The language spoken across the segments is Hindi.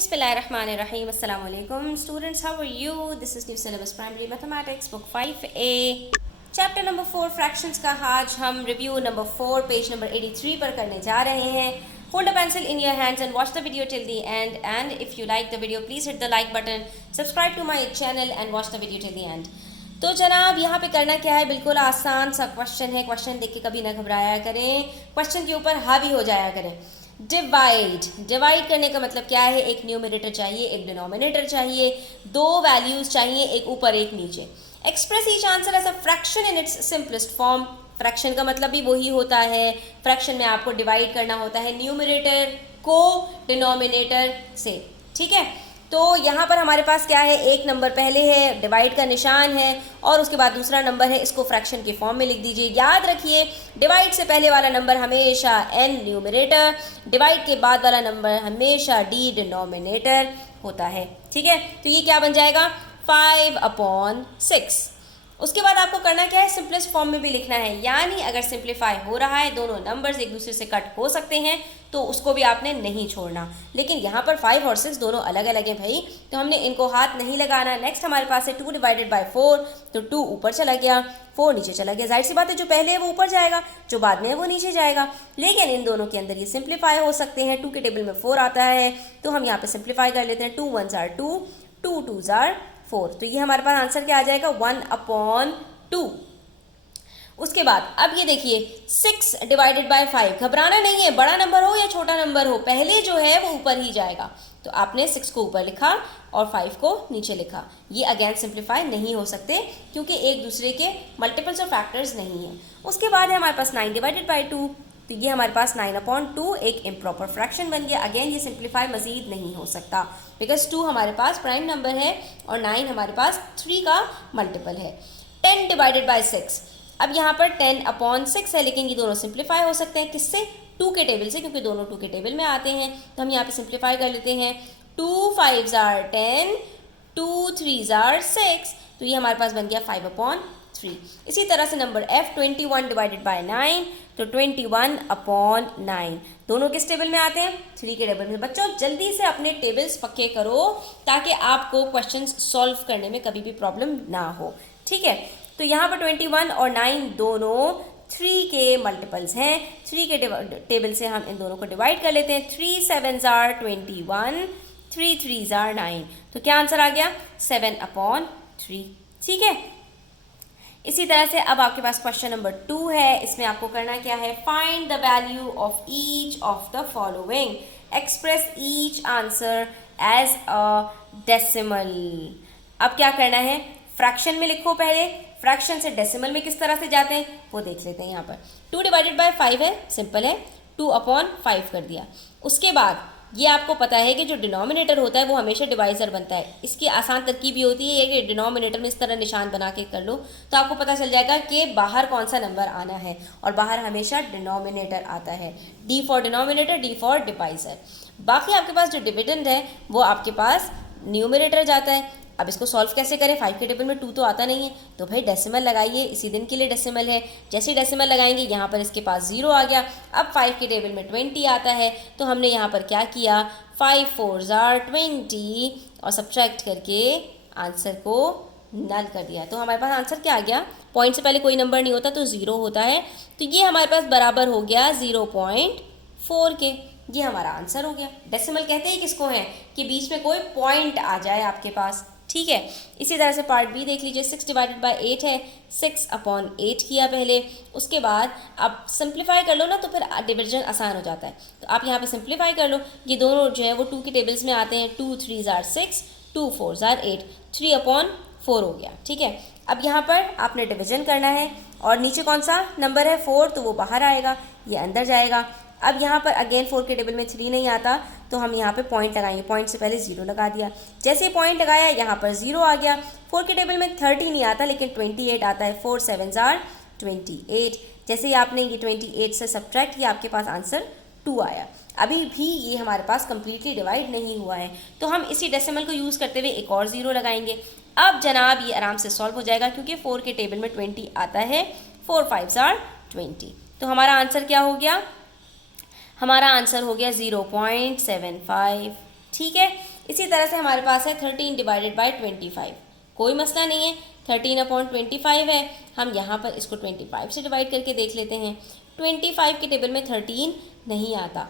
Bismillahirrahmanirrahim. Assalamu alaikum. Students, how are you? This is New Syllabus Primary Mathematics, Book 5A. Chapter number 4, Fractions का आज हम review number 4, page number 83 पर करने जा रहे हैं. Hold a pencil in your hands and watch the video till the end. And if you like the video, please hit the like button. Subscribe to my channel and watch the video till the end. तो जनाब यहाँ पे करना क्या है, बिल्कुल आसान सा क्वेश्चन है. क्वेश्चन देख के कभी ना घबराया करें, क्वेश्चन के ऊपर हावी हो जाया करें. डिवाइड करने का मतलब क्या है, एक न्यूमरेटर चाहिए, एक डिनोमिनेटर चाहिए, दो वैल्यूज चाहिए, एक ऊपर एक नीचे. Express each answer as a fraction in its simplest form. Fraction का मतलब भी वही होता है, फ्रैक्शन में आपको डिवाइड करना होता है न्यूमरेटर को डिनोमिनेटर से. ठीक है, तो यहाँ पर हमारे पास क्या है, एक नंबर पहले है, डिवाइड का निशान है, और उसके बाद दूसरा नंबर है, इसको फ्रैक्शन के फॉर्म में लिख दीजिए. याद रखिए, डिवाइड से पहले वाला नंबर हमेशा n न्यूमरेटर, डिवाइड के बाद वाला नंबर हमेशा d डिनोमिनेटर होता है. ठीक है, तो ये क्या बन जाएगा, 5/6. उसके बाद आपको करना क्या है, सिंपलेस्ट फॉर्म में भी लिखना है. यानी अगर सिंप्लीफाई हो रहा है, दोनों नंबर्स एक दूसरे से कट हो सकते हैं, तो उसको भी आपने नहीं छोड़ना. लेकिन यहाँ पर 5 और 6 दोनों अलग अलग हैं भाई, तो हमने इनको हाथ नहीं लगाना. नेक्स्ट हमारे पास है 2 डिवाइडेड बाय 4, तो 2 ऊपर चला गया, 4 नीचे चला गया. जाहिर सी बात है, जो पहले है वो ऊपर जाएगा, जो बाद में है वो नीचे जाएगा. लेकिन इन दोनों के अंदर ये सिंप्लीफाई हो सकते हैं. 2 के टेबल में 4 आता है, तो हम यहाँ पे सिंप्लीफाई कर लेते हैं. 2 1s are 2, 2 2s are 4. तो ये हमारे पास आंसर क्या आ जाएगा, 1/2. उसके बाद अब ये देखिए, 6 डिवाइडेड बाय 5. घबराना नहीं है, बड़ा नंबर हो या छोटा नंबर हो, पहले जो है वो ऊपर ही जाएगा. तो आपने 6 को ऊपर लिखा और 5 को नीचे लिखा. ये अगेन सिंप्लीफाई नहीं हो सकते, क्योंकि एक दूसरे के मल्टीपल्स और फैक्टर्स नहीं है. उसके बाद है हमारे पास 9 डिवाइडेड बाय 2, तो ये हमारे पास 9/2 एक इम्प्रॉपर फ्रैक्शन बन गया. अगेन ये सिंप्लीफाई मजीद नहीं हो सकता, बिकॉज 2 हमारे पास प्राइम नंबर है और 9 हमारे पास 3 का मल्टीपल है. 10 डिवाइडेड बाय 6, अब यहाँ पर 10/6 है, लेकिन ये दोनों सिंप्लीफाई हो सकते हैं. किससे, 2 के टेबल से, क्योंकि दोनों 2 के टेबल में आते हैं. तो हम यहाँ पे सिंप्लीफाई कर लेते हैं. 2 5s are 10, 2 3s are 6, तो ये हमारे पास बन गया 5/3. इसी तरह से नंबर F 21 डिवाइडेड बाय 9, तो 21/9. दोनों किस टेबल में आते हैं, 3 के टेबल में. बच्चों जल्दी से अपने टेबल्स पक्के करो, ताकि आपको क्वेश्चंस सॉल्व करने में कभी भी प्रॉब्लम ना हो. ठीक है, तो यहाँ पर 21 और 9 दोनों 3 के मल्टीपल्स हैं. 3 के टेबल से हम इन दोनों को डिवाइड कर लेते हैं. 3 7s are 21, 3 3s are 9, तो क्या आंसर आ गया, 7/3. ठीक है, इसी तरह से अब आपके पास क्वेश्चन नंबर 2 है. इसमें आपको करना क्या है, find the value of each of the following. Express each answer as a decimal. अब क्या करना है, फ्रैक्शन में लिखो पहले, फ्रैक्शन से डेसिमल में किस तरह से जाते हैं वो देख लेते हैं. यहाँ पर 2 डिवाइडेड बाय 5 है, सिंपल है, 2/5 कर दिया. उसके बाद ये आपको पता है कि जो डिनोमिनेटर होता है वो हमेशा डिवाइजर बनता है. इसकी आसान तरकीब ये होती है कि डिनोमिनेटर में इस तरह निशान बना के कर लो, तो आपको पता चल जाएगा कि बाहर कौन सा नंबर आना है, और बाहर हमेशा डिनोमिनेटर आता है. D for denominator, D for divisor. बाकी आपके पास जो डिविडेंड है वो आपके पास न्यूमरेटर जाता है. अब इसको सॉल्व कैसे करें, 5 के टेबल में 2 तो आता नहीं है, तो भाई डेसिमल लगाइए. इसी दिन के लिए डेसिमल है, जैसे डेसिमल लगाएंगे यहाँ पर इसके पास 0 आ गया. अब 5 के टेबल में 20 आता है, तो हमने यहाँ पर क्या किया, 5 4s are 20 और सब्ट्रैक्ट करके आंसर को नल कर दिया. तो हमारे पास आंसर क्या आ गया, पॉइंट से पहले कोई नंबर नहीं होता तो 0 होता है, तो ये हमारे पास बराबर हो गया 0.4 के. ये हमारा आंसर हो गया. डेसिमल कहते हैं किसको है, कि बीच में कोई पॉइंट आ जाए आपके पास. ठीक है, इसी तरह से पार्ट बी देख लीजिए. 6 डिवाइडेड बाय 8 है, 6/8 किया पहले. उसके बाद आप सिंप्लीफाई कर लो ना, तो फिर डिवीजन आसान हो जाता है. तो आप यहाँ पे सिंप्लीफाई कर लो. ये दोनों जो है वो 2 के टेबल्स में आते हैं. 2 3s are 6, 2 4s are 8, 3/4 हो गया. ठीक है, अब यहाँ पर आपने डिवीजन करना है, और नीचे कौन सा नंबर है, 4, तो वो बाहर आएगा, ये अंदर जाएगा. अब यहाँ पर अगेन 4 के टेबल में 3 नहीं आता, तो हम यहाँ पे पॉइंट लगाएंगे. पॉइंट से पहले 0 लगा दिया. जैसे ही पॉइंट लगाया यहाँ पर 0 आ गया. 4 के टेबल में 30 नहीं आता, लेकिन 28 आता है. 4 7s are 28. जैसे ही आपने ये 28 से सब्ट्रैक्ट किया, आपके पास आंसर 2 आया. अभी भी ये हमारे पास कम्प्लीटली डिवाइड नहीं हुआ है, तो हम इसी डेसिमल को यूज़ करते हुए एक और 0 लगाएंगे. अब जनाब ये आराम से सॉल्व हो जाएगा, क्योंकि 4 के टेबल में 20 आता है. 4 5s are 20, तो हमारा आंसर क्या हो गया, हमारा आंसर हो गया 0.75. ठीक है। इसी तरह से हमारे पास है 13 डिवाइडेड बाई 25, कोई मसला नहीं है, 13/25 है, हम यहाँ पर इसको 25 से डिवाइड करके देख लेते हैं। 25 के टेबल में 13 नहीं आता,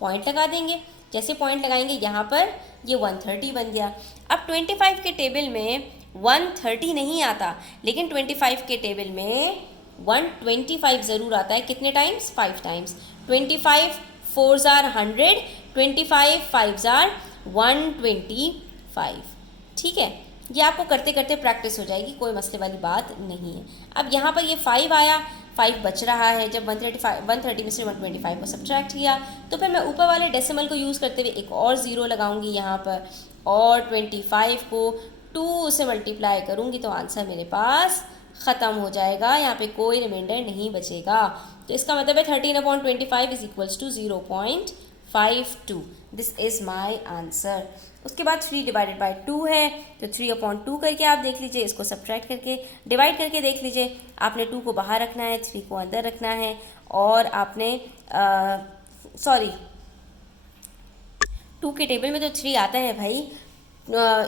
पॉइंट लगा देंगे, जैसे पॉइंट लगाएंगे यहाँ पर ये 130 बन गया। अब 25 के टेबल में 130 नहीं आता, लेकिन 25 के टेबल में 125 ज़रूर आता है, कितने times? 5 times. 25 4s are 100, 25 5s are 125, ठीक है। ये आपको करते करते प्रैक्टिस हो जाएगी, कोई मसले वाली बात नहीं है। अब यहाँ पर ये 5 आया, 5 बच रहा है, जब 130 में से 125 को सब्ट्रैक्ट किया तो फिर मैं ऊपर वाले डेसिमल को यूज़ करते हुए एक और ज़ीरो लगाऊंगी यहाँ पर, और 25 को 2 से मल्टीप्लाई करूँगी तो आंसर मेरे पास ख़त्म हो जाएगा, यहाँ पे कोई रिमाइंडर नहीं बचेगा। तो इसका मतलब है 13/25 is equals to 0.52, this is my answer. उसके बाद 3 डिवाइडेड बाई 2 है, तो 3/2 करके आप देख लीजिए, इसको सब्ट्रैक्ट करके डिवाइड करके देख लीजिए। आपने 2 को बाहर रखना है, 3 को अंदर रखना है, और आपने 2 के टेबल में तो 3 आता है भाई,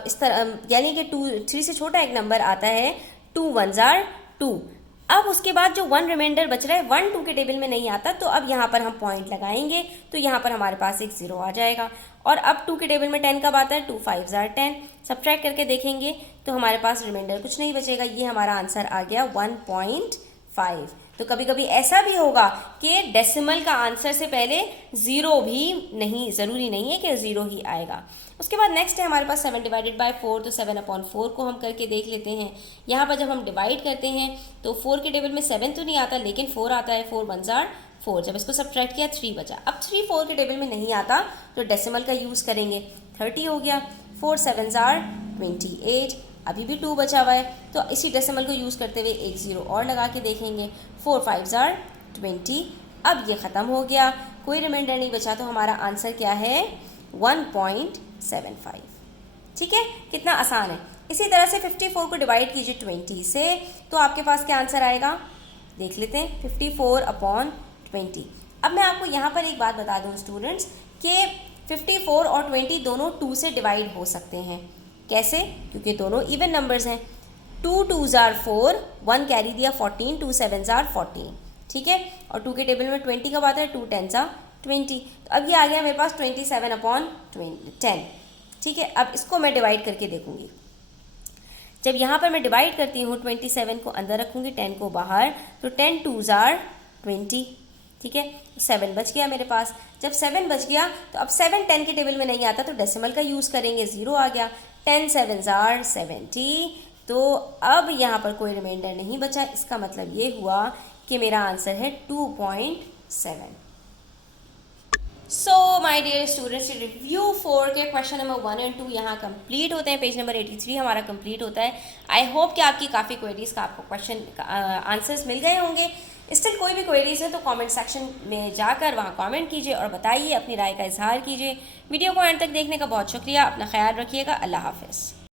इस तरह यानी कि 3 से छोटा एक नंबर आता है, 2 1s are 2। अब उसके बाद जो 1 रिमाइंडर बच रहा है, 1 2 के टेबल में नहीं आता, तो अब यहाँ पर हम पॉइंट लगाएंगे तो यहाँ पर हमारे पास एक 0 आ जाएगा। और अब 2 के टेबल में 10 कब आता है? 2 5s are 10, सब्ट्रैक्ट करके देखेंगे तो हमारे पास रिमाइंडर कुछ नहीं बचेगा, ये हमारा आंसर आ गया 1.5। तो कभी कभी ऐसा भी होगा कि डेसिमल का आंसर से पहले 0 भी नहीं, ज़रूरी नहीं है कि 0 ही आएगा। उसके बाद नेक्स्ट है हमारे पास 7 डिवाइडेड बाई 4, तो 7/4 को हम करके देख लेते हैं। यहाँ पर जब हम डिवाइड करते हैं तो 4 के टेबल में 7 तो नहीं आता, लेकिन 4 आता है, 4 1s are 4, जब इसको सब्ट्रैक्ट किया 3 बचा। अब 3 4 के टेबल में नहीं आता तो डेसिमल का यूज़ करेंगे, 30 हो गया, 4 7s are 28, अभी भी 2 बचा हुआ है, तो इसी डेसिमल को यूज़ करते हुए एक 0 और लगा के देखेंगे, 4 5s are 20। अब ये ख़त्म हो गया, कोई रिमाइंडर नहीं बचा, तो हमारा आंसर क्या है? 1.75, ठीक है। कितना आसान है। इसी तरह से 54 को डिवाइड कीजिए 20 से, तो आपके पास क्या आंसर आएगा? देख लेते हैं, 54/20। अब मैं आपको यहाँ पर एक बात बता दूँ स्टूडेंट्स कि 54 और 20 दोनों 2 से डिवाइड हो सकते हैं। कैसे? क्योंकि दोनों इवन नंबर्स हैं। 2 2s are 4, 1 कैरी दिया 14, 2 7s are 14, ठीक है। और 2 के टेबल में 20 कब आता है? 2 10s are 20। तो अब ये आ गया मेरे पास 27/10, ठीक है। अब इसको मैं डिवाइड करके देखूंगी। जब यहाँ पर मैं डिवाइड करती हूँ, 27 को अंदर रखूँगी, 10 को बाहर, तो 10 2s are 20, ठीक है। 7 बच गया मेरे पास। जब 7 बच गया तो अब 7 10 के टेबल में नहीं आता, तो डेसिमल का यूज़ करेंगे, 0 आ गया, 10 7s are 70। तो अब यहाँ पर कोई रिमाइंडर नहीं बचा, इसका मतलब ये हुआ कि मेरा आंसर है 2.7। So my dear students, review 4 के क्वेश्चन नंबर 1 और 2 यहाँ कंप्लीट होते हैं, पेज नंबर 83 हमारा कंप्लीट होता है। आई होप कि आपकी काफ़ी क्वेरीज़ का आपको क्वेश्चन आंसर्स मिल गए होंगे। स्टिल कोई भी क्वेरीज़ है तो कमेंट सेक्शन में जाकर वहाँ कमेंट कीजिए और बताइए, अपनी राय का इजहार कीजिए। वीडियो को एंड तक देखने का बहुत शुक्रिया, अपना ख्याल रखिएगा, अल्लाह हाफ़िज़।